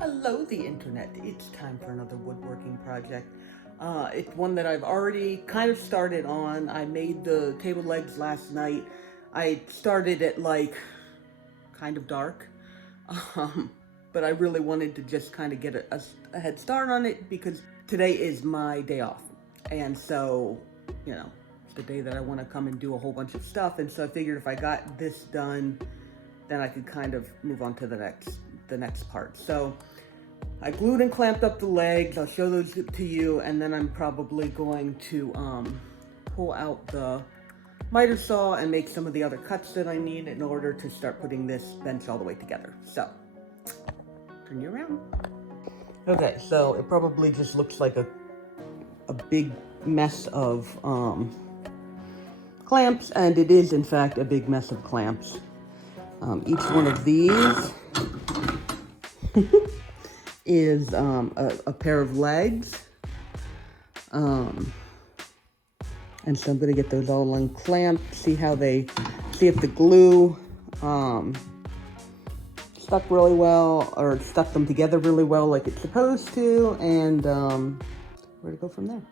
Hello, the internet. It's time for another woodworking project. It's one that I've already kind of started on. I made the table legs last night. I started at like kind of dark, um, but I really wanted to just kind of get a head start on it because today is my day off. And so, it's the day that I want to come and do a whole bunch of stuff. And so I figured if I got this done, then I could kind of move on to the next part. So I glued and clamped up the legs. I'll show those to you, and then I'm probably going to pull out the miter saw and make some of the other cuts that I need in order to start putting this bench all the way together. So, turn you around. Okay, so it probably just looks like a big mess of clamps, and it is in fact a big mess of clamps. Each one of these is a pair of legs. And so I'm going to get those all unclamped, see if the glue stuck really well, or stuck them together really well like it's supposed to, and where to go from there.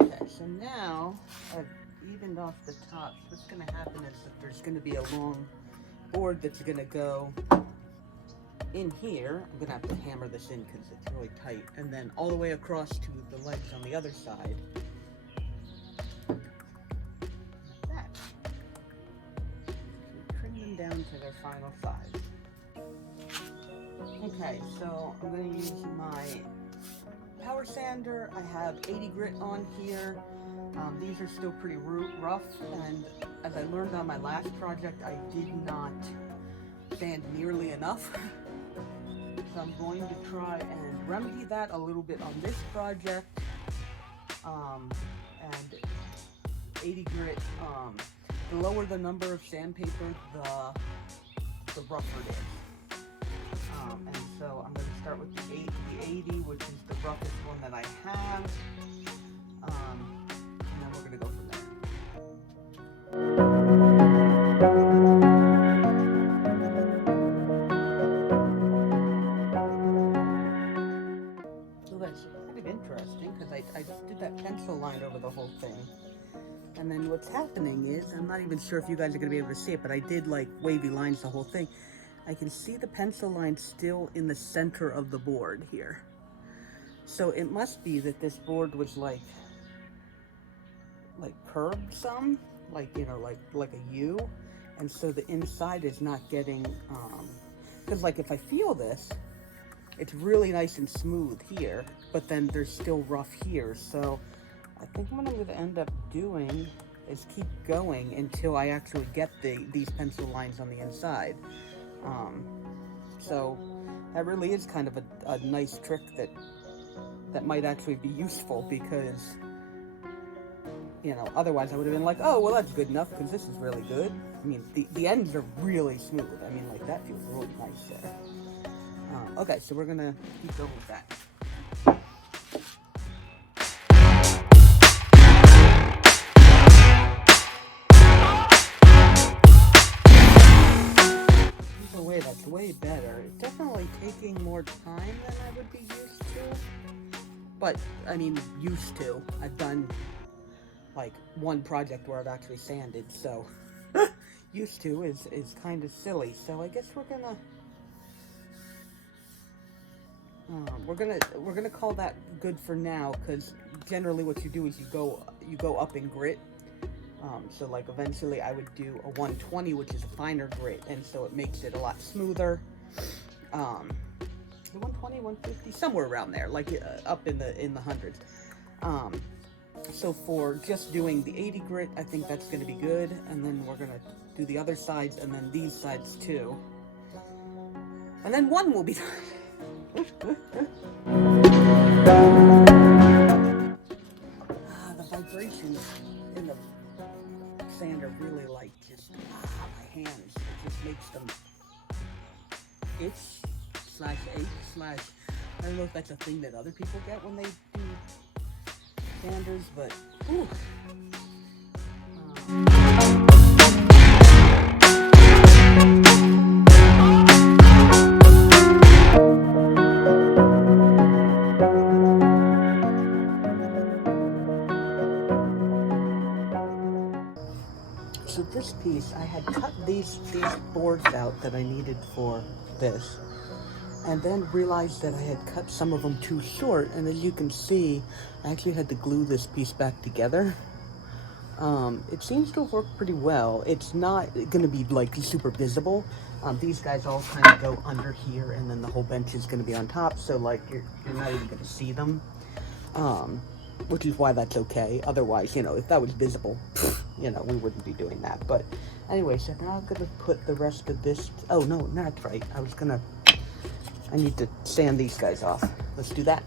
Okay, so now I've evened off the tops. What's going to happen is that there's going to be a long board that's going to go in here. I'm going to have to hammer this in because it's really tight, and then all the way across to the legs on the other side. Like that. So trim them down to their final size. Okay, so I'm going to use my power sander. I have 80 grit on here. These are still pretty rough, and as I learned on my last project, I did not sand nearly enough. So I'm going to try and remedy that a little bit on this project. And 80 grit, the lower the number of sandpaper, the rougher it is. And so I'm going to start with the 80, which is the roughest one that I have. And then we're going to go from there. So that's kind of interesting because I did that pencil line over the whole thing. And then what's happening is, I'm not even sure if you guys are going to be able to see it, but I did like wavy lines the whole thing. I can see the pencil line still in the center of the board here. So it must be that this board was like curved some, like a U. And so the inside is not getting, because like if I feel this, it's really nice and smooth here, but then there's still rough here. So I think what I'm going to end up doing is keep going until I actually get these pencil lines on the inside. So that really is kind of a nice trick that might actually be useful, because otherwise I would have been like, oh well, that's good enough because this is really good. I mean, the ends are really smooth. I mean, like that feels really nice there. Okay, so we're gonna keep going with that. That's way better. It's definitely taking more time than I would be used to. But, I mean, used to. I've done, like, one project where I've actually sanded, so used to is kind of silly. So I guess we're gonna call that good for now, because generally what you do is you go up in grit. So like eventually I would do a 120, which is a finer grit, and so it makes it a lot smoother. The 120, 150, somewhere around there, like up in the hundreds. So for just doing the 80 grit, I think that's going to be good, and then we're going to do the other sides, and then these sides too. And then one will be done. The vibrations in the sander really like just my hands. It just makes them itch/ache/ I don't know if that's a thing that other people get when they do sanders, but whew. this piece, I had cut these boards out that I needed for this, and then realized that I had cut some of them too short, and as you can see, I actually had to glue this piece back together. It seems to have worked pretty well. It's not going to be like super visible. These guys all kind of go under here, and then the whole bench is going to be on top, so like you're not even going to see them, which is why that's okay. Otherwise, you know, if that was visible, you know, we wouldn't be doing that. But anyway, so now I'm going to put the rest of this. Oh no, that's right. I need to sand these guys off. Let's do that.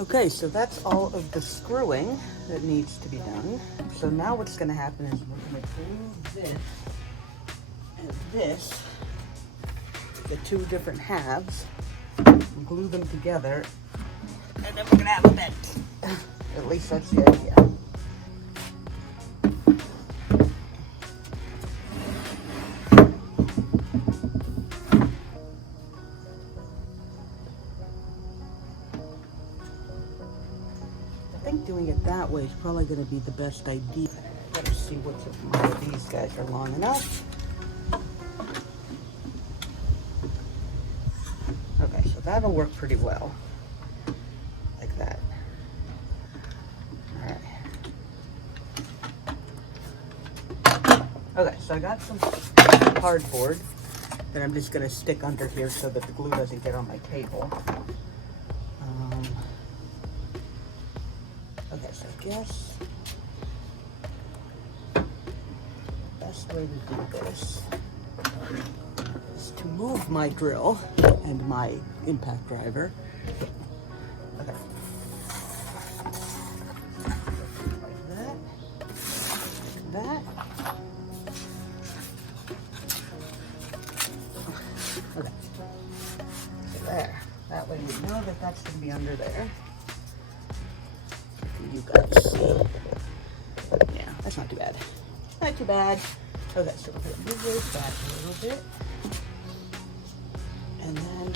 Okay, so that's all of the screwing that needs to be done. So now what's going to happen is we're going to glue this and this, the two different halves, and glue them together, and then we're going to have a bench. At least that's the idea. I think doing it that way is probably going to be the best idea. Let's see if these guys are long enough. Okay, so that'll work pretty well. Like that. Alright. Okay, so I got some cardboard that I'm just going to stick under here so that the glue doesn't get on my table. Okay, so I guess the best way to do this is to move my drill and my impact driver. Okay. Like that. Like that. Okay. So there. That way we know that that's going to be under there. You guys see. Yeah, that's not too bad. Not too bad. Okay, so we're going to move those back a little bit. And then,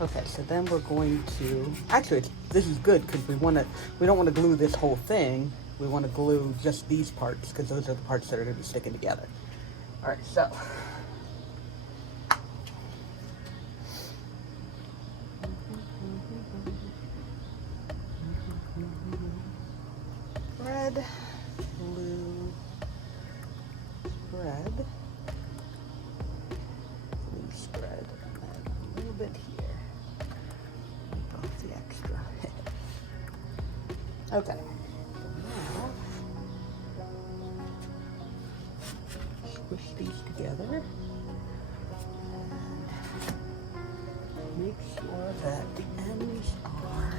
okay, so then we're going to, actually, this is good because we don't want to glue this whole thing. We want to glue just these parts because those are the parts that are going to be sticking together. All right, so. Spread, glue, spread, glue, spread, and then a little bit here. Wipe off the extra. Okay. Now, squish these together and make sure that the ends are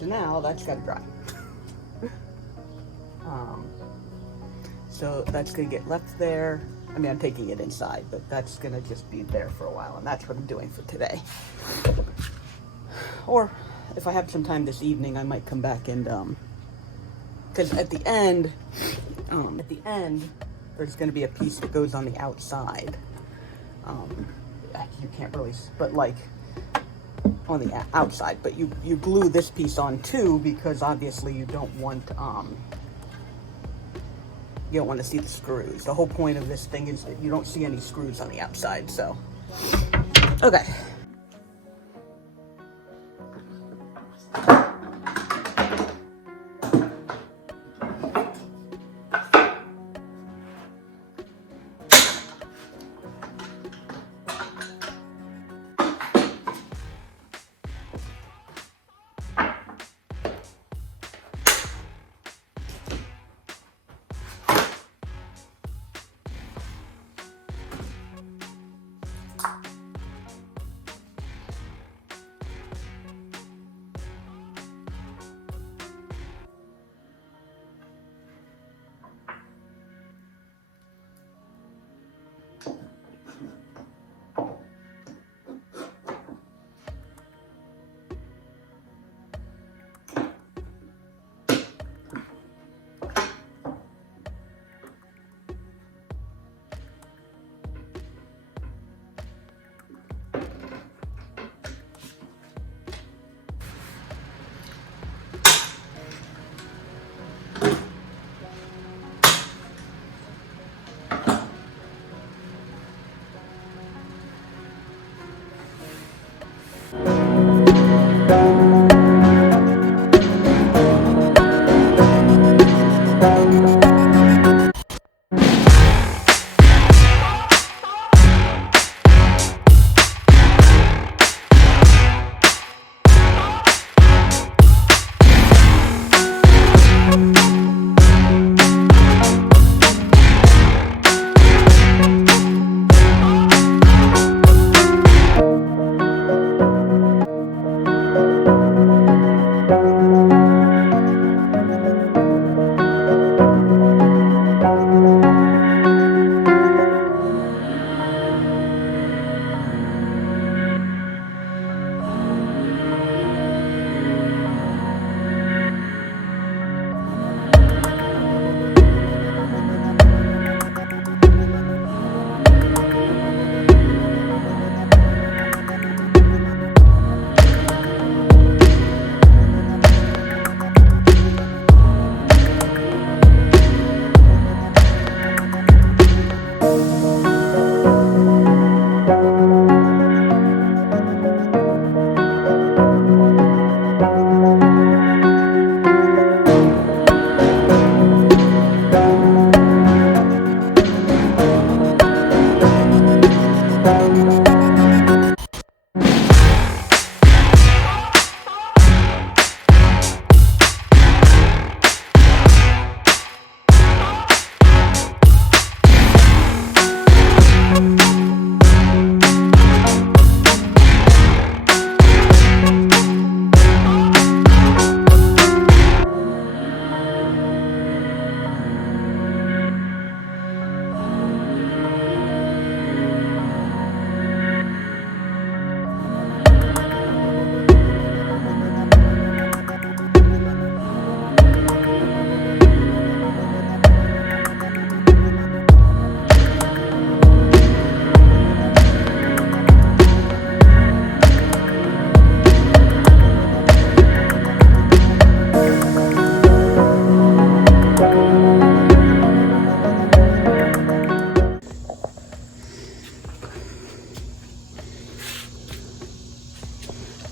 So now that's got to dry. So that's going to get left there. I mean, I'm taking it inside, but that's going to just be there for a while, and that's what I'm doing for today. Or if I have some time this evening, I might come back and, because at the end, there's going to be a piece that goes on the outside. You can't really, but like on the outside, but you glue this piece on too, because obviously you don't want to see the screws. The whole point of this thing is that you don't see any screws on the outside, so. Okay.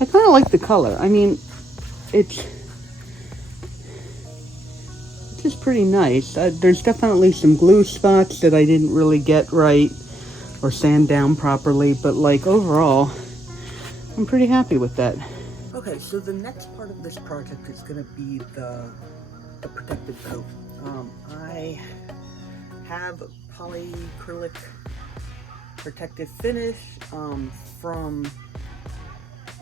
I kind of like the color. I mean, it's just pretty nice. There's definitely some glue spots that I didn't really get right or sand down properly, but like overall, I'm pretty happy with that. Okay, so the next part of this project is going to be the protective coat. I have polyacrylic protective finish from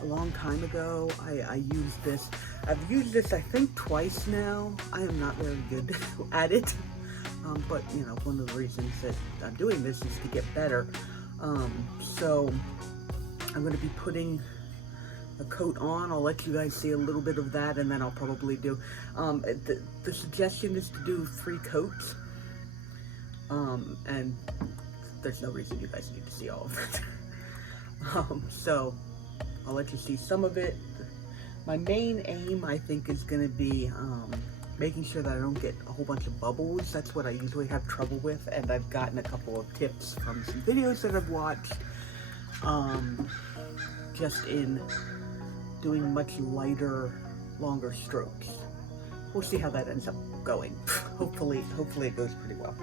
a long time ago. I used this. I've used this I think twice now. I am not very good at it, but you know, one of the reasons that I'm doing this is to get better. So I'm going to be putting a coat on. I'll let you guys see a little bit of that, and then I'll probably do, the suggestion is to do 3 coats, and there's no reason you guys need to see all of it. So I'll let you see some of it. My main aim, I think, is going to be making sure that I don't get a whole bunch of bubbles. That's what I usually have trouble with, and I've gotten a couple of tips from some videos that I've watched, just in doing much lighter, longer strokes. We'll see how that ends up going. Hopefully it goes pretty well.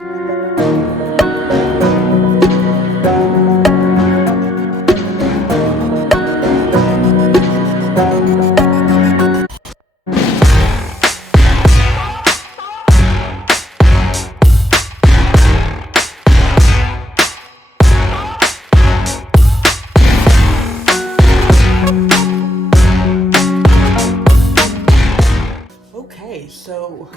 Okay, so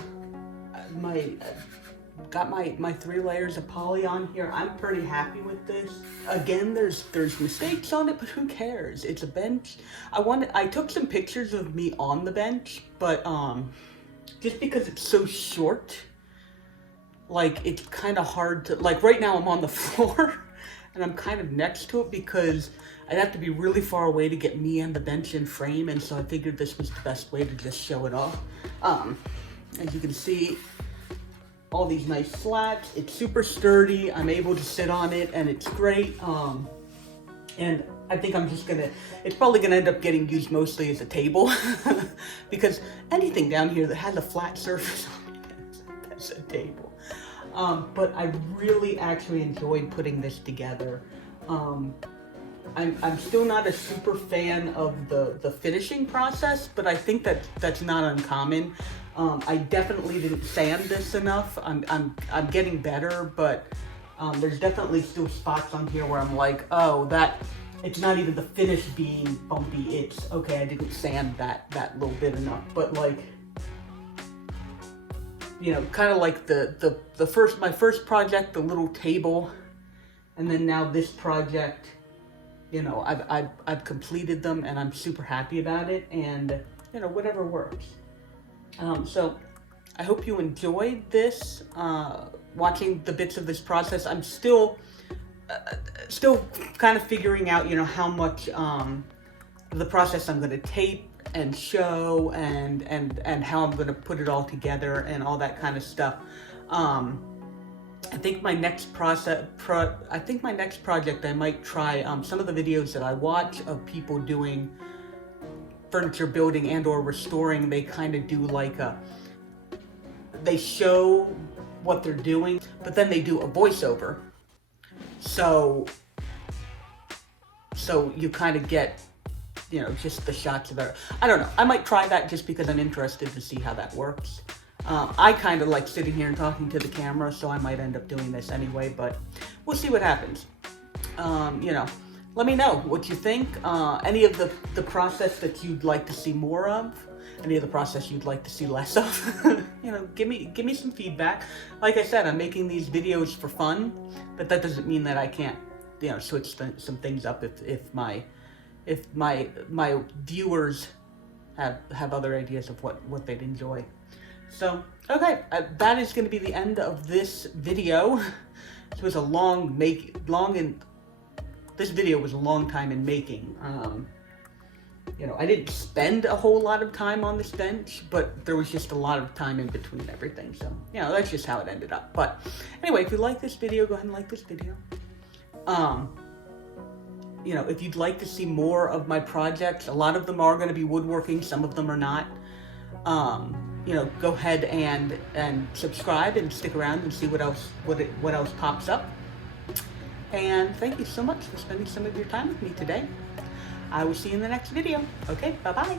got my 3 layers of poly on here. I'm pretty happy with this. Again, there's mistakes on it, but who cares? It's a bench. I took some pictures of me on the bench, but just because it's so short, like it's kind of hard to, like right now I'm on the floor and I'm kind of next to it because I'd have to be really far away to get me and the bench in frame, and so I figured this was the best way to just show it off. As you can see, all these nice slats. It's super sturdy. I'm able to sit on it, and it's great. And I think it's probably gonna end up getting used mostly as a table because anything down here that has a flat surface on it, that's a table. But I really actually enjoyed putting this together. I'm still not a super fan of the finishing process, but I think that's not uncommon. I definitely didn't sand this enough. I'm getting better, but there's definitely still spots on here where I'm like, oh, it's not even the finish being bumpy. It's okay, I didn't sand that little bit enough. But like, you know, kind of like my first project, the little table, and then now this project. You know, I've completed them, and I'm super happy about it, and you know, whatever works. So I hope you enjoyed this, watching the bits of this process. I'm still kind of figuring out, you know, how much the process I'm going to tape and show, and how I'm going to put it all together and all that kind of stuff. I think my next project I might try some of the videos that I watch of people doing furniture building and or restoring. They kind of do like they show what they're doing, but then they do a voiceover. So you kind of get, you know, just the shots of it. I don't know. I might try that just because I'm interested to see how that works. I kind of like sitting here and talking to the camera, so I might end up doing this anyway, but we'll see what happens. You know, let me know what you think. Any of the process that you'd like to see more of, any of the process you'd like to see less of. You know, give me some feedback. Like I said, I'm making these videos for fun, but that doesn't mean that I can't, you know, switch some things up if my viewers have other ideas of what they'd enjoy. So, okay, that is going to be the end of this video. This was this video was a long time in making. You know, I didn't spend a whole lot of time on this bench, but there was just a lot of time in between everything. So, you know, that's just how it ended up. But anyway, if you like this video, go ahead and like this video. You know, if you'd like to see more of my projects, a lot of them are going to be woodworking, some of them are not. You know, go ahead and subscribe and stick around and see what else pops up. And thank you so much for spending some of your time with me today. I will see you in the next video. Okay, bye-bye.